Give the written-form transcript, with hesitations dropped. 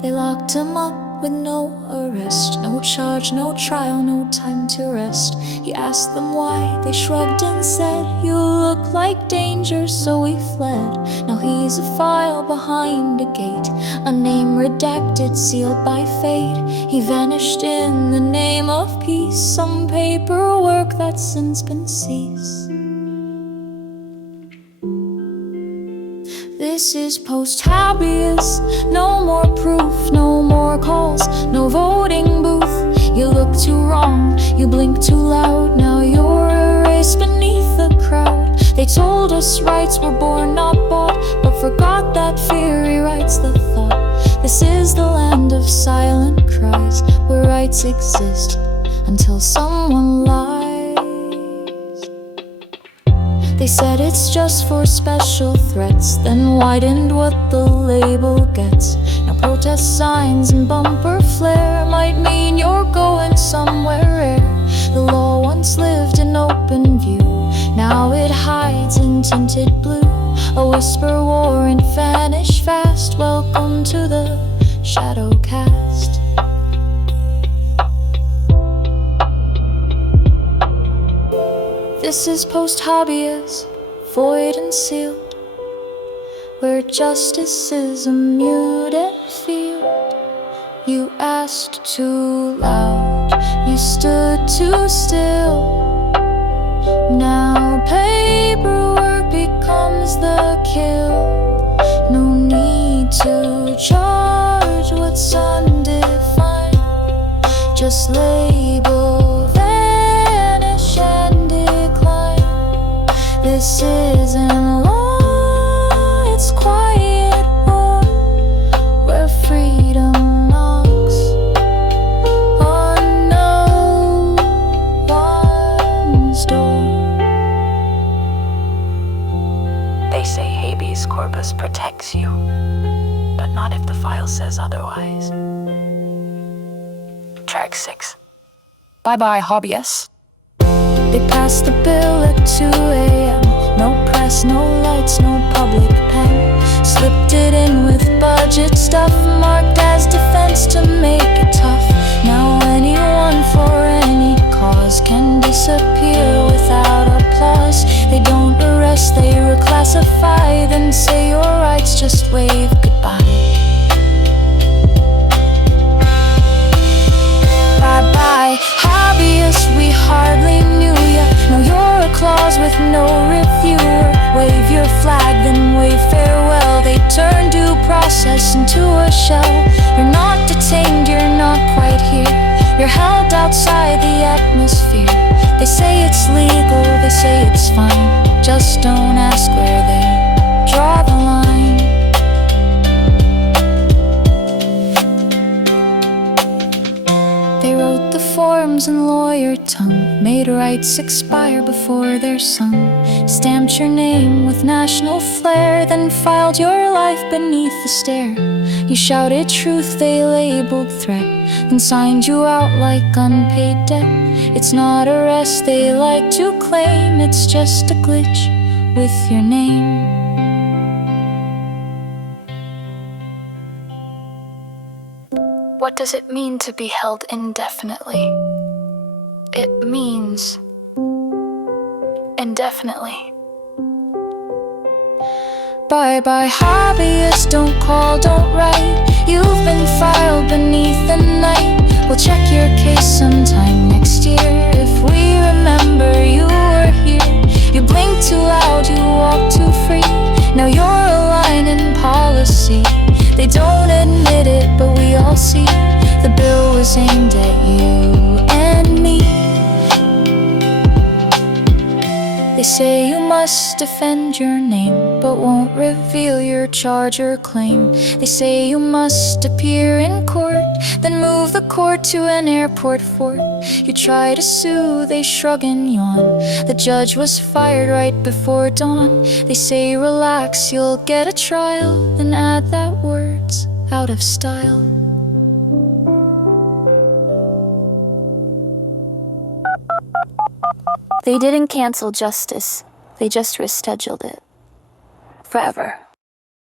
They locked him up with no arrest, no charge, no trial, no time to rest. He asked them why, they shrugged and said, "You look like danger, so we fled." Now he's a file behind a gate, a name redacted, sealed by fate. He vanished in the name of peace, some paperwork that's since been ceased. This is post-Habias, no more proof, no more calls, no voting booth. You look too wrong, you blink too loud, now you're erased beneath the crowd. They told us rights were born, not bought, but forgot that fear rewrites the thought. This is the land of silent cries, where rights exist until someone lies. They said it's just for special threats, then widened what the label gets. Now protest signs and bumper flare might mean you're going somewhere rare. The law once lived in open view, now it hides in tinted blue. A whisper war and vanish fast. Welcome to the shadow cast. This is post-Habias, void and sealed, where justice is a muted field. You asked too loud, you stood too still. Now paperwork becomes the kill. No need to charge what's undefined, just label, vanish and decline. This isn't law, it's quiet war, where freedom knocks on no one's door. They say habeas corpus protects you, but not if the file says otherwise. Track 6. Bye-bye, Habias. They passed the bill at 2 a.m. No press, no lights, no public pen. Slipped it in with budget stuff, marked as defense to make it tough. Now anyone for any cause can disappear without applause. They don't arrest, they reclassify, then say your rights, just wave goodbye. Bye-bye, Habias, we hardly knew ya. Now you're a clause with no reviewer. Wave your flag, then wave farewell. They turn due process into a shell. You're not detained, you're not quite here. You're held outside the atmosphere. They say it's legal, they say it's fine. Just don't ask where they draw the line. They wrote the forms in lawyer tongue, made rights expire before they're sung. Stamped your name with national flair, then filed your life beneath the stair. You shouted truth, they labeled threat, then signed you out like unpaid debt. It's not arrest they like to claim, it's just a glitch with your name. What does it mean to be held indefinitely? It means indefinitely. Bye-bye, Habias, don't call, don't write. You've been filed beneath the night. We'll check your case sometime next year, if we remember you were here. You blink too loud, you walk too free. Now you're a line in policy. They don't admit it, but we all see. The bill was aimed at you and me. They say you must defend your name, but won't reveal your charge or claim. They say you must appear in court, then move the court to an airport fort. You try to sue, they shrug and yawn. The judge was fired right before dawn. They say relax, you'll get a trial, then add that words out of style. They didn't cancel justice, they just rescheduled it forever.